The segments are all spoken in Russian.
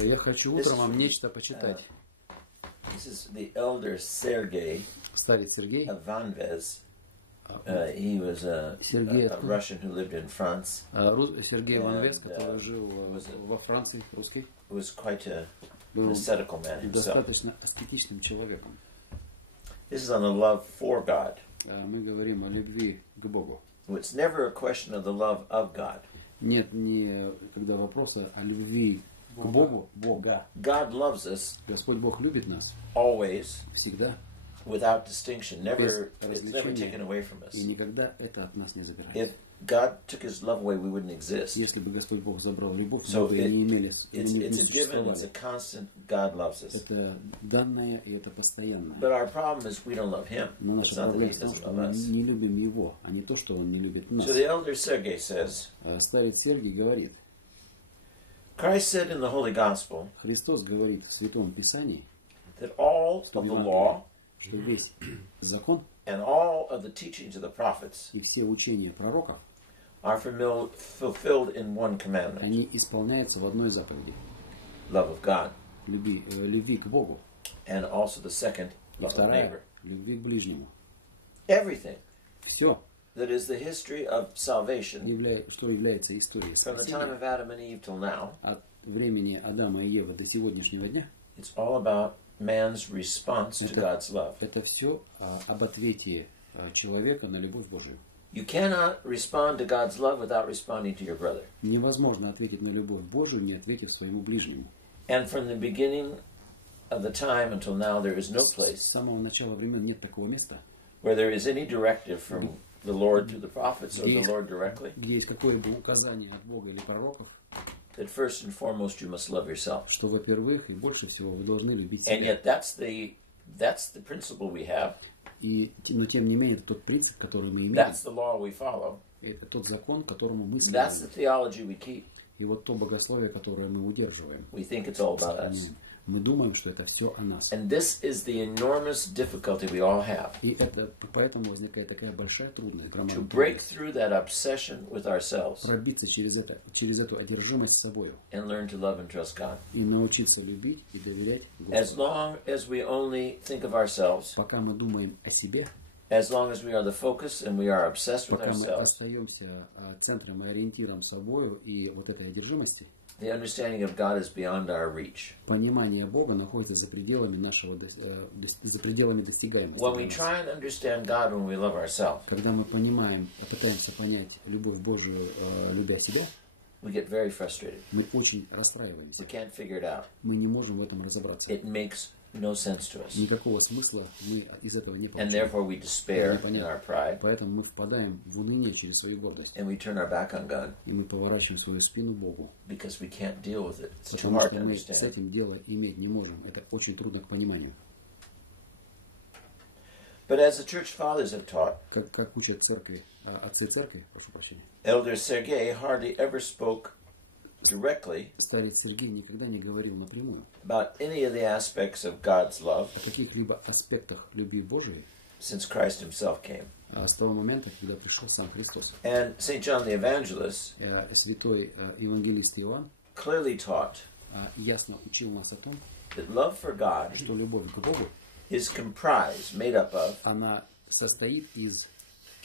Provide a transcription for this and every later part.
Я хочу утром вам нечто почитать. This is the elder Sergei Старец Сергей. Vanves. He was a Russian who lived in France. Сергей Ванвес, который жил во Франции, русский. Was quite an ascetical man himself. Достаточно аскетичным человеком. This is on the love for God. Мы говорим о любви к Богу. It's never a question of the love of God. Нет, не когда вопроса о любви к Богу, Бога. God loves us. Господь Бог любит нас. Always. Всегда. Without distinction. It's never taken away from us. И никогда это от нас не забирается. If God took His love away, we wouldn't exist. Если бы Господь Бог забрал любовь, мы бы не имели, it's a given, it's a constant. God loves us. Это данное и это постоянное. But our problem is we don't love Him. Но наша проблема в том, что мы не любим Его, а не то, что Он не любит нас. So the elder Sergei says. Старец Сергий говорит. Christ said in the Holy Gospel. Христос говорит в Святом Писании. That all of the law. Что весь закон and all of the teachings of the prophets и все учения пророков are fulfilled in one commandment. Они исполняются в одной заповеди. Love of God. Любви к Богу. And also the second, love of neighbor. Любви к ближнему. Everything. Все. That is the history of salvation. Что является историей спасения. From the time of Adam and Eve till now. От времени Адама и Евы до сегодняшнего дня. It's all about man's response to God's love. Это все об ответе человека на любовь Божию. You cannot respond to God's love without responding to your brother. Невозможно ответить на любовь Божию, не ответив своему ближнему. And from the beginning of the time until now, there is no place. С самого начала времен нет такого места, where there is any directive from the Lord to the prophets or the Lord directly. Где есть какое-либо указание от Бога или пророков. That first and foremost you must love yourself. Что, во-первых, и больше всего вы должны любить себя. And yet that's the principle we have. Но тем не менее, это тот принцип, который мы имеем. That's the law we follow. Это тот закон, которому мы следуем. That's the theology we keep. И вот то богословие, которое мы удерживаем. We think it's all about us. Мы думаем, что это все о нас. And this is the enormous difficulty we all have. И поэтому возникает такая большая трудность. To break through that obsession with ourselves. Пробиться через эту одержимость собою. And learn to love and trust God. И научиться любить и доверять Господу. As long as we only think of ourselves. Пока мы думаем о себе. As long as we are the focus and we are obsessed with ourselves. Пока мы остаемся центром и ориентиром собою и вот этой одержимости. The understanding of God is beyond our reach. Понимание Бога находится за пределами за пределами достигаемости. When we try and understand God when we love ourselves. Когда мы пытаемся понять любовь Божию, любя себя, we get very frustrated. Мы очень расстраиваемся. We can't figure it out. Мы не можем в этом разобраться. It makes no sense to us. Никакого смысла мы из этого не получаем. And therefore we despair in our pride. Поэтому мы впадаем в уныние через свою гордость. And we turn our back on God. И мы поворачиваем свою спину Богу. Because we can't deal with it. It's too Потому hard что to мы understand. с этим дело иметь не можем. Это очень трудно к пониманию. But as the church fathers have taught, как учат церкви, отцы церкви, прошу прощения. Elder Sergei hardly ever spoke directly Старец Сергей никогда не говорил напрямую about any of the aspects of God's love о каких-либо аспектах любви Божией since Christ himself came. С того момента, когда пришел сам Христос. And St. John the Evangelist святой евангелист Иоанн clearly taught ясно учил нас о том, that love for God что любовь к Богу is comprised, made up of, она состоит из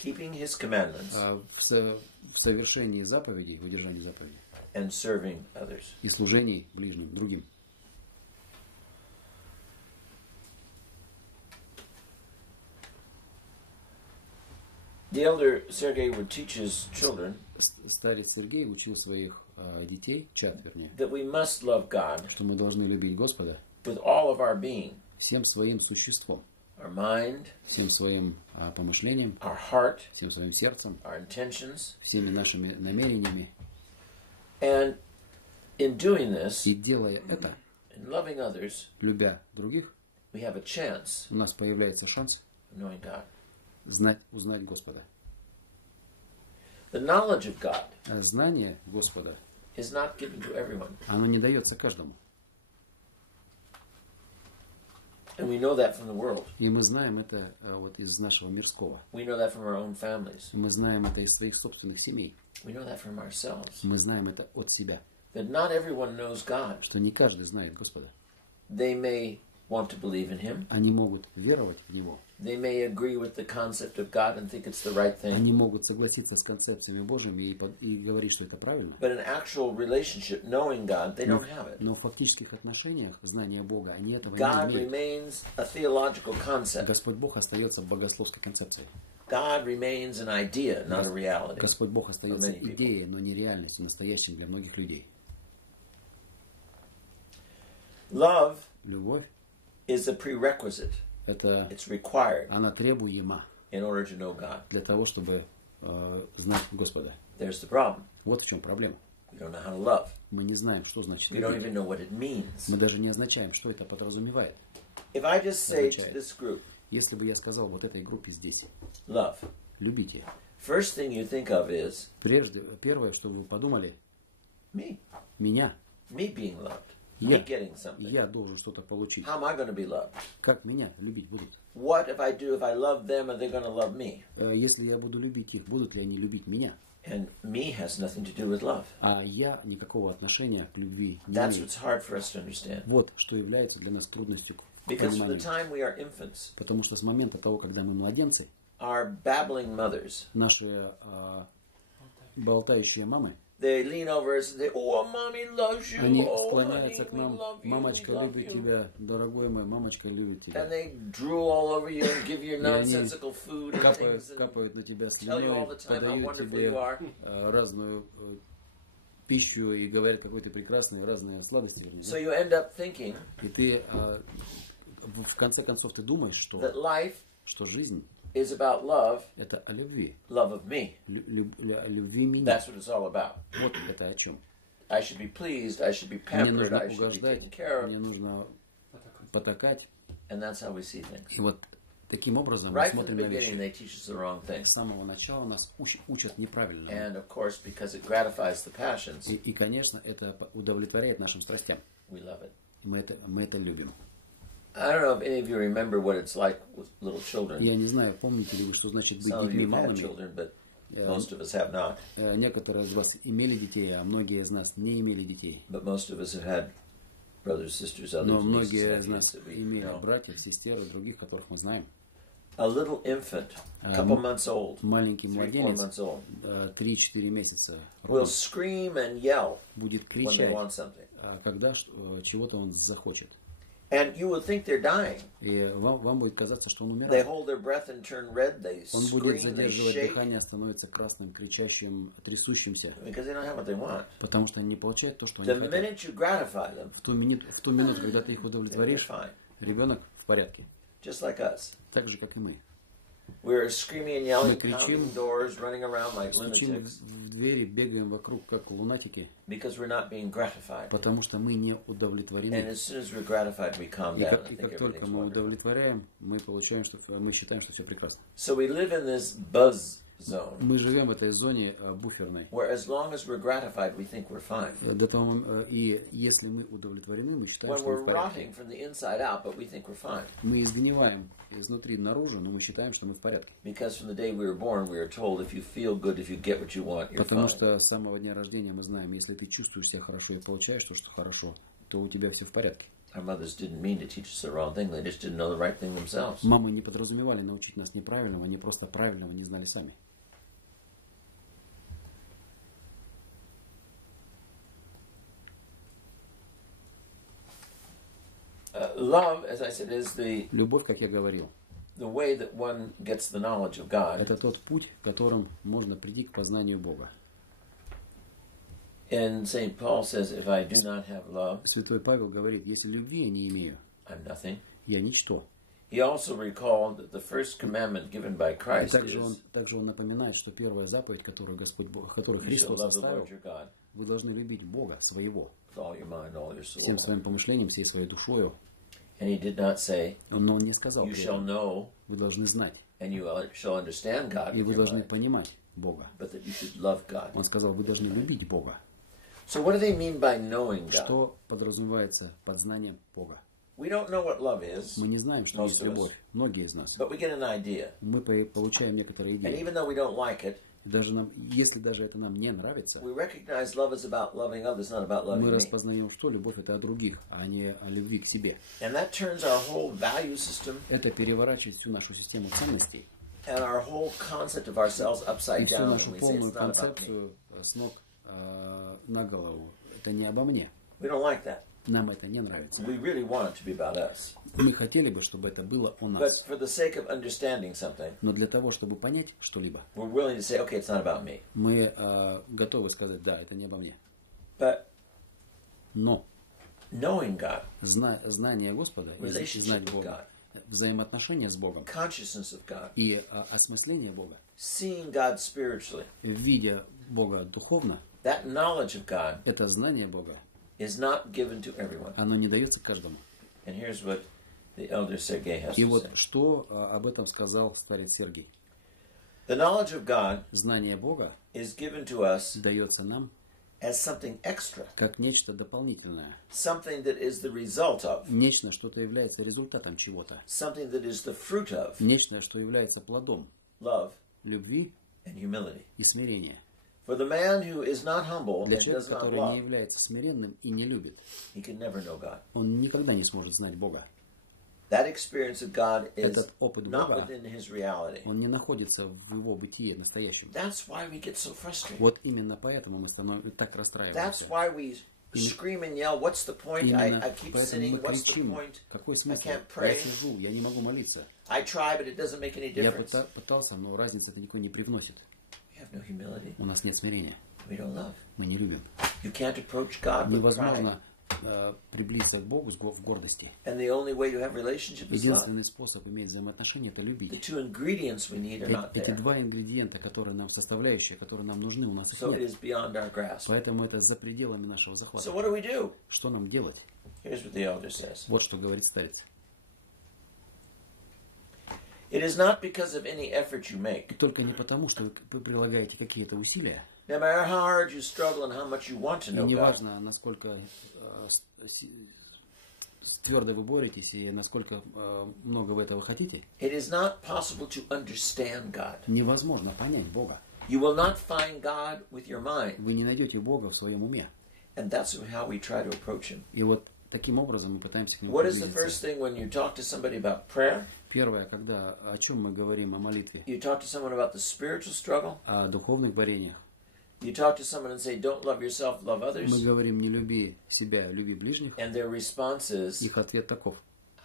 keeping His commandments в совершении заповедей, в удержании заповедей and serving others. И служении ближним, другим. The elder Sergei would teach his children Старец Сергей учил своих детей, вернее, that we must love God что мы должны любить Господа with all of our being, всем своим существом, our mind, всем своим помышлением, our heart, всем своим сердцем, our intentions, всеми нашими намерениями. And in doing this, и делая это, in loving others, любя других, we have a chance у нас появляется шанс of knowing God. узнать Господа. The knowledge of God знание Господа is not given to everyone. Оно не дается каждому. And we know that from the world. И мы знаем это вот из нашего мирского. We know that from our own families. Мы знаем это из своих собственных семей. We know that from ourselves. Мы знаем это от себя. that not everyone knows God. Что не каждый знает Господа. They may want to believe in Him. Они могут веровать в Него. They may agree with the concept of God and think it's the right thing. Они могут согласиться с концепциями Божьими и говорить, что это правильно. But in actual relationship, knowing God, they don't have it. Но в фактических отношениях знания Бога, они этого God не имеют. remains a theological concept. Господь Бог остается богословской концепцией. God remains an idea, not a reality. Господь Бог остается идеей, но не реальностью, настоящим для многих людей. Love Любовь is a prerequisite. It's required она требуема in order to know God. Для того, чтобы знать Господа. There's the problem. Вот в чем проблема. We don't know how to love. Мы не знаем, что значит We don't любить. even know what it means. Мы даже не означаем, что это подразумевает. If I just say to this group, если бы я сказал вот этой группе здесь, love, любите, first thing you think of is первое, что вы подумали, me. Меня. Me being loved. Me getting something. Я должен что-то получить. How am I going to be loved? Как меня любить будут? What if I love them, are they going to love me? Если я буду любить их, будут ли они любить меня? And me has nothing to do with love. А я никакого отношения к любви не That's имею. what's hard for us to understand. Вот что является для нас трудностью к Because from the пониманию. time we are infants, Потому что с момента того, когда мы младенцы, our babbling mothers, наши болтающие мамы, they lean over us and say, "Oh, mommy loves you. они Oh, склоняются honey, к we нам. love you. Мамочка We love любит you." тебя, дорогой мой, мамочка любит тебя. And they drool all over you and give you И они nonsensical food and things and капают на тебя tell you all слюной, the time how подают wonderful тебе you are. разную пищу и говорят, какой ты прекрасный, разные сладости. So you end up thinking И ты в конце концов ты думаешь, that life что жизнь is about love, это о любви. love of me. Любви меня. That's what it's all about. Вот это о чем. I should be pleased, I should be Мне pampered, нужно I should be угождать, taken care мне of. нужно потакать. And that's how we see things. И вот таким образом мы Right from the смотрим на beginning, вещи. they teach us the wrong thing. С самого начала нас учат неправильно. And of course, because it gratifies the passions, И, конечно, это удовлетворяет нашим страстям. we love it. И мы это любим. I don't know if any of you remember what it's like with little children. Я не знаю, помните ли вы, что значит быть Some of детьми you have had малыми. children, but most of us have not. Некоторые из вас имели детей, а многие из нас не имели детей. But most of us have had brothers, sisters, others, Но nieces, многие из nephews нас that we имели know. братьев, сестер и других, которых мы знаем. A little infant, a couple months old, Маленький 3-4 младенец, months old, 3-4 месяца, will scream and yell будет when they кричать, want something. когда чего-то он захочет. And you would think they're dying. И вам будет казаться, что он They умирает. hold their breath and turn red, they Он будет scream, they задерживать shake, дыхание, становится красным, кричащим, трясущимся, because they don't have what they want. потому что они не получают то, что они The хотят. minute you gratify them, В ту минуту, когда ты их they're удовлетворишь, fine. ребенок в порядке. Just like us. Так же, как и мы. We're screaming and yelling, Мы кричим, pounding doors, running around like стучим lunatics, в двери, бегаем вокруг, как лунатики, because we're not being gratified. потому что мы не And удовлетворены. as soon as we're gratified, we calm И down как, and и think как только everything's мы wonderful. удовлетворяем, мы считаем, что все прекрасно. So we live in this buzz zone, Мы живем в этой зоне буферной. where as long as we're gratified, we think we're fine. И если мы удовлетворены, мы считаем, When что мы we're в порядке. rotting from the inside out, but we think we're fine. Мы изгниваем изнутри наружу, но мы считаем, что мы в порядке. Because from the day we were born, we were told if you feel good, if you get what you want, you're Потому fine. что с самого дня рождения мы знаем, если ты чувствуешь себя хорошо и получаешь то, что хорошо, то у тебя все в порядке. Our mothers didn't mean to teach us the wrong thing. They just didn't know the right thing themselves. Мамы не подразумевали научить нас неправильному, они просто правильного не знали сами. Love, as I said, is Любовь, как я говорил, the way that one gets the knowledge of God. это тот путь, которым можно прийти к познанию Бога. And St. Paul says, if I do not have love, Святой Павел говорит, если любви я не имею, I'm nothing. я ничто. He also recalled that the first commandment given by И Christ также он напоминает, что первая заповедь, которую которую you shall Христос love the Lord оставил, your God вы должны любить Бога своего, with all your mind, all your soul. всем своим помышлением, всей своей душою. And he did not say, Но он не сказал, you при shall этом, know вы должны знать, and you shall understand God и with вы your должны mind, понимать Бога. but that you should love God. Он сказал, вы должны любить Бога. So what do they mean by knowing God? Что подразумевается под знанием Бога? We don't know what love is, Мы не знаем, что Most есть of us. любовь. Многие из нас. but we get an idea. Мы получаем некоторые And идеи. even though we don't like it, если даже это нам не нравится, we recognize love is about loving others, not about loving мы me. распознаем, что любовь это о других, а не о любви к себе. And that turns our whole value system Это переворачивает всю нашу систему ценностей and our whole concept of ourselves и upside всю down, нашу and we say полную it's not about me. концепцию с ног на голову. Это не обо мне. We don't like that. Нам это не нравится. We really want it to be about us. Мы хотели бы, чтобы это было о But нас. for the sake of understanding something, Но для того, чтобы понять что-либо, we're willing to say, okay, it's not about me. мы готовы сказать, да, это не обо мне. But Но knowing God, знание Господа, и relationship знать with Бога, God, взаимоотношения с Богом consciousness of God, и осмысление Бога, seeing God spiritually, видя Бога духовно, that knowledge of God это знание Бога, is not given to everyone. оно не дается каждому. And here's what the elder Sergei has И to вот say. что об этом сказал старец Сергий. The knowledge of God Знание Бога is given to us дается нам as something extra, как нечто дополнительное. something that is the result of, Нечто, что-то является результатом чего-то. something that is the fruit of Нечто, что является плодом love любви and humility. и смирения. For the man who is not humble Для and человека, does not который не love, является смиренным и не любит, he can never know God. он никогда не сможет знать Бога. That experience of God is Этот опыт not Бога, within his reality. он не находится в его бытии настоящем. That's why we get so frustrated. Вот именно поэтому мы становимся так расстраиваемся. That's why we scream and yell, what's the point? I Именно keep поэтому sinning, мы what's the кричим, point? какой I смысл? can't Я pray. сижу, я не могу молиться. I try, but it doesn't make any Я difference. пытался, но разницы это никакой не привносит. We have no humility. У нас нет смирения. We don't love. Мы не любим. You can't approach God with pride. Невозможно приблизиться к Богу в гордости. And the only way to have relationship is love. Единственный способ иметь взаимоотношения – это The любить. two ingredients we need are not Эти there. два ингредиента, которые нам составляющие, которые нам нужны, у нас их So it нет. is beyond our grasp. Поэтому это за пределами нашего So захвата. what do we do? Что нам делать? Here's what the elder says. Вот что говорит старец. It is not because of any effort you make. И только не потому, что вы прилагаете какие-то усилия, No matter how hard you struggle and how much you want to и know God, неважно, насколько твердо вы боретесь и насколько много вы этого хотите, it is not possible to understand God. невозможно понять Бога. You will not find God with your mind. Вы не найдете Бога в своем уме. And that's how we try to approach Him. И вот таким образом мы пытаемся к нему What is the first приблизиться. thing when you talk to somebody about prayer? Первое, когда о чем мы говорим о молитве, You talk to someone about the spiritual struggle. о духовных борениях, You talk to someone and say, don't love yourself, love мы others. говорим не люби себя, люби ближних. And their response is, Их ответ таков: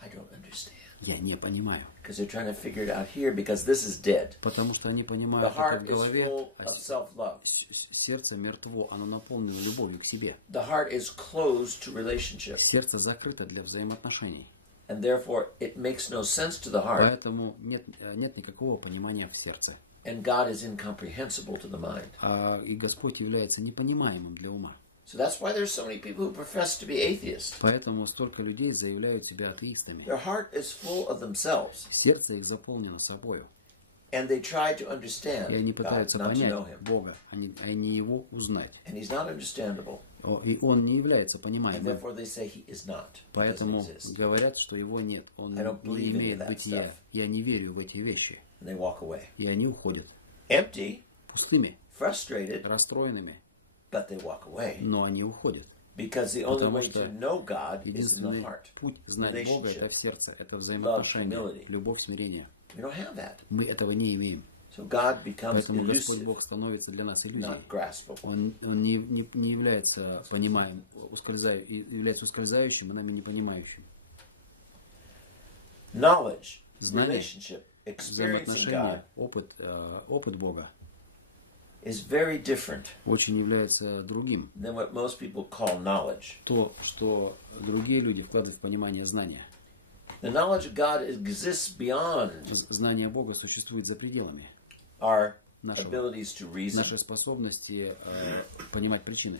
I don't understand. я не понимаю. Because they're trying to figure it out here because this is dead. Потому что они The понимают, это heart в is голове, full а of self-love. сердце мертво, оно наполнено любовью к себе. The heart is closed to relationship. Сердце закрыто для взаимоотношений. And therefore, it makes no sense to the heart. Поэтому нет никакого понимания в сердце. And God is incomprehensible to the mind. И Господь является непонимаемым для ума. So that's why there's so many people who profess to be atheists. Поэтому столько людей заявляют себя атеистами. Their heart is full of themselves. Сердце их заполнено собою. And they try to understand И они God, пытаются not to понять know Him. Бога, а не Его узнать. And He's not understandable. И Он не является And понимаемым. therefore they say He is not. He doesn't Поэтому exist. говорят, что Его нет. Он I don't не believe any имеет of that бытия. stuff. Я не верю в эти вещи. And they walk away. И они уходят Empty, пустыми, frustrated, расстроенными, but they walk away. но они уходят. Because the only Потому way что to know God is in the единственный heart. путь знать Бога – это Relationship. в сердце, это Love, взаимоотношения, humility. любовь, смирение. We don't have that. Мы этого не имеем. So God becomes Поэтому Господь elusive, Бог становится для нас иллюзией. not graspable. Он не является понимаем, является ускользающим и нами не понимающим. Knowledge, Знание, relationship, experiencing God взаимоотношения, опыт Бога is very different очень является другим. than what most people call knowledge. То, что другие люди вкладывают в понимание знания. The knowledge of God exists beyond Знание Бога существует за пределами our нашего, abilities to reason. нашей способности понимать причины.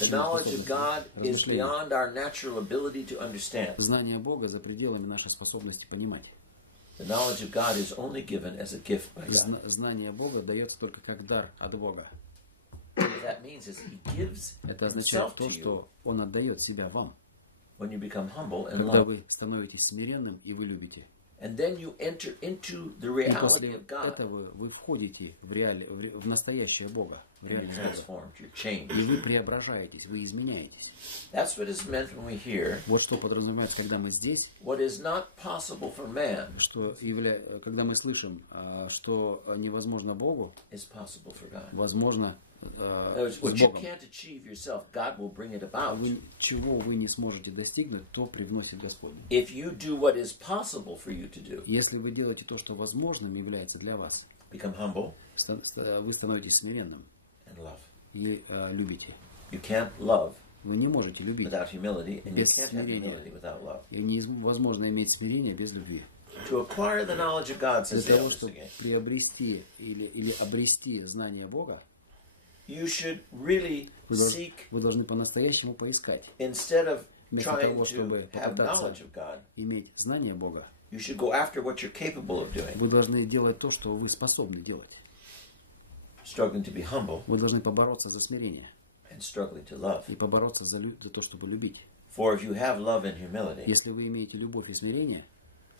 The knowledge of God is Размышления. beyond our natural ability to understand. Знание Бога за пределами нашей способности понимать. The knowledge of God is only given as a gift by God. Знание Бога дается только как дар от Бога. What that means is He gives Это означает Himself то, to you что Он отдает себя вам, when you become humble and когда love. вы становитесь смиренным и вы любите. And then you enter into the И reality после of God. этого вы входите в настоящее Бога, в And you're реальность Бога. transformed, you're changed. И вы преображаетесь, вы изменяетесь. That's what is meant when we hear Вот что подразумевается, когда мы здесь, what is not possible for man когда мы слышим, что невозможно Богу, is possible for God. возможно с What you Богом. can't achieve yourself, God will bring it about. Чего вы не сможете достигнуть, то привносит Господь. If you do what is possible for you to do, Если вы делаете то, что возможным является для вас, become humble вы становитесь смиренным and love. и любите. You can't love Вы не можете любить without humility, and you без can't have смирения. humility without love. И невозможно иметь смирение без любви. To acquire the knowledge of God, Для says the того, elders чтобы again, приобрести или обрести знание Бога, you should really seek, вы должны по-настоящему поискать. instead of Вместо trying того, чтобы to have попытаться knowledge of God, иметь знание Бога, you should go after what you're capable of doing. вы должны делать то, что вы способны делать. Struggling to be humble Вы должны побороться за смирение and struggling to love. и побороться за то, чтобы любить. For if you have love and humility, Если вы имеете любовь и смирение,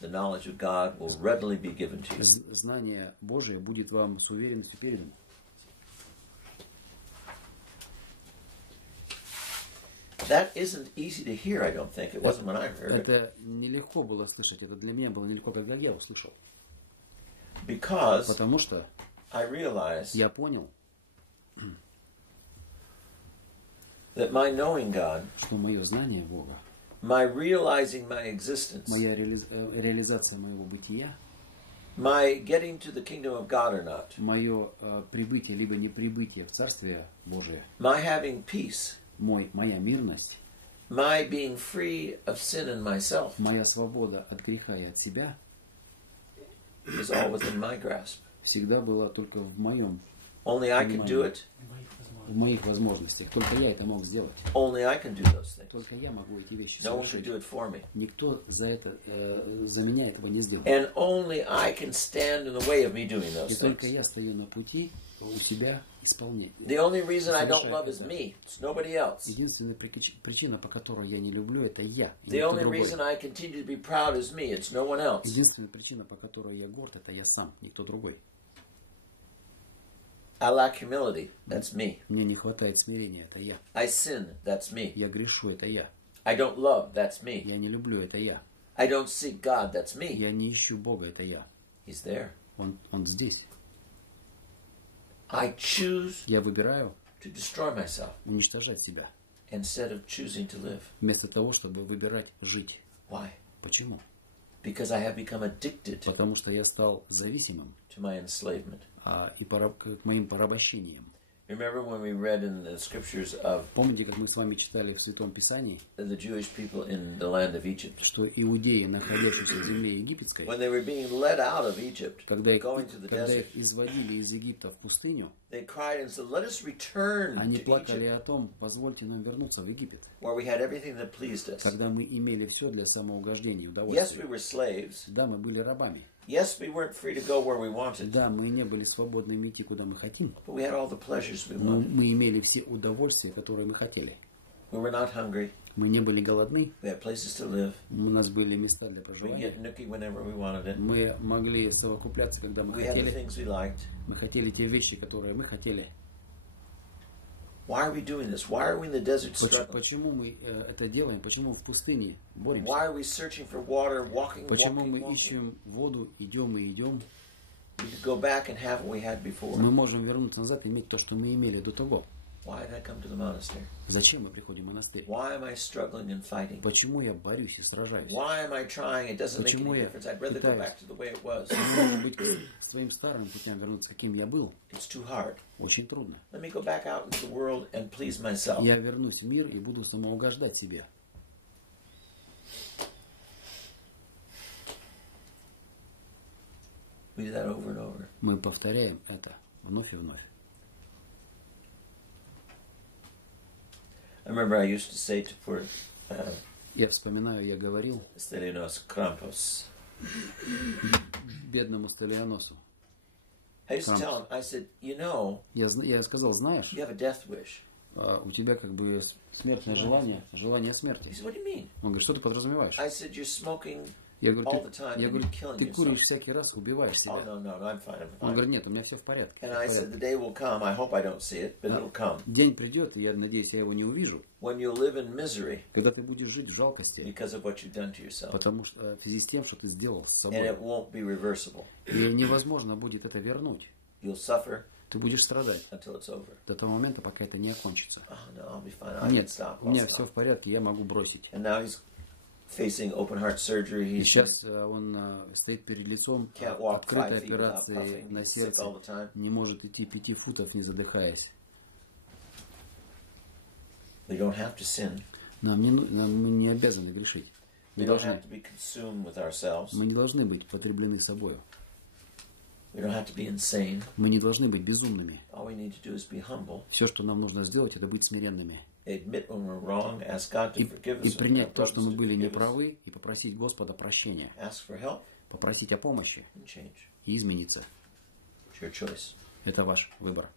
the knowledge of God will readily be given to you. знание Божие будет вам с уверенностью передано. That isn't easy to hear, I don't think. It wasn't when I heard it. Это нелегко было слышать. Это для меня было нелегко, когда я услышал. Because Потому что I realized я понял, that my knowing God, что мое знание Бога, my realizing my existence, моя реализация моего бытия, my getting to the kingdom of God or not, мое прибытие либо не прибытие в Царствие Божие, my having peace, моя мирность, my being free of sin and myself моя свобода от греха и от себя is all within my grasp. всегда была только в Only I can do it. в моих возможностях. Только я это мог сделать. Only I can do those things. Только я могу эти вещи No one can совершить. do it for me. Никто за меня этого не сделает. And only I can stand in the way of me doing И those только things. я стою на пути у себя исполнять. The only reason I don't love is me. It's nobody else. Единственная причина, по которой я не люблю, это я. И The никто only другой. reason I continue to be proud is me. It's no one else. Единственная причина, по которой я горд, это я сам, никто другой. I lack humility. That's me. Мне не хватает смирения, это я. I sin. That's me. Я грешу, это я. I don't love. That's me. Я не люблю, это я. I don't seek God. That's me. Я не ищу Бога, это я. He's there. Он здесь. I choose Я выбираю to destroy myself уничтожать себя, instead of choosing to live. вместо того, чтобы выбирать жить. Why? Почему? Because I have become addicted Потому что я стал зависимым to my enslavement. и к моим порабощениям. Remember when we read in the scriptures of Помните, как мы с вами читали в Святом Писании, the Jewish people in the land of Egypt? что иудеи, находящиеся в земле египетской, When they were being led out of Egypt, когда going to the desert, их изводили из Египта в пустыню, they cried and said, "Let us return они to плакали Egypt, о том, позвольте нам вернуться в Египет, where we had everything that pleased us. когда мы имели все для самоугождения и Yes, удовольствия. we were slaves. Да, мы были рабами. Yes, we weren't free to go where we wanted, Да, мы не были свободными идти, куда мы хотим. but we had all the pleasures we Но wanted. мы имели все удовольствия, которые мы хотели. We were not hungry. Мы не были голодны, We had places to live. у нас были места для We could проживания. get nookie whenever we wanted it. Мы могли совокупляться, когда мы We had the хотели. things we liked. Мы хотели те вещи, которые мы хотели. Why are we doing this? Why are we in the desert struggling? Почему мы это делаем? Почему мы в пустыне боремся? Why are we searching for water, walking, Почему walking, мы walking? ищем воду, идем и идем? We could go back and have what we had before. Мы можем вернуться назад и иметь то, что мы имели до того. Why did I come to the monastery? Зачем мы приходим в монастырь? Why am I struggling and fighting? Почему я борюсь и сражаюсь? Why am I trying? It doesn't make Почему any я difference. I'd rather go пытаюсь? back to the way it was. Может быть, к своим старым путям вернуться, каким я был, It's too hard. очень трудно. Let me go back out into the world and please myself. Я вернусь в мир и буду самоугождать себе. We do that over and over. Мы повторяем это вновь и вновь. I remember I used to say to poor Я вспоминаю, я говорил Stelinos Krampus. бедному Стелианосу. I used to tell him, I said, you know, Я сказал, знаешь, you have a death wish. у тебя как бы смертное желание He смерти. said, what do you mean? Он говорит, что ты подразумеваешь? I said, you're smoking Я говорю, ты куришь всякий раз, убиваешь себя. Он говорит, нет, у меня все в порядке. День придет, и я надеюсь, я его не увижу. Когда ты будешь жить в жалкости, потому что в связи с тем, что ты сделал с собой. И невозможно будет это вернуть. Ты будешь страдать до того момента, пока это не окончится. Нет, у меня все в порядке, я могу бросить. И сейчас он стоит перед лицом открытой операции на сердце, не может идти 5 футов, не задыхаясь. Мы не обязаны грешить. Мы не должны быть потреблены собою. Мы не должны быть безумными. Все, что нам нужно сделать, это быть смиренными. И принять то, что мы были неправы, и попросить Господа прощения. Попросить о помощи и измениться. Это ваш выбор.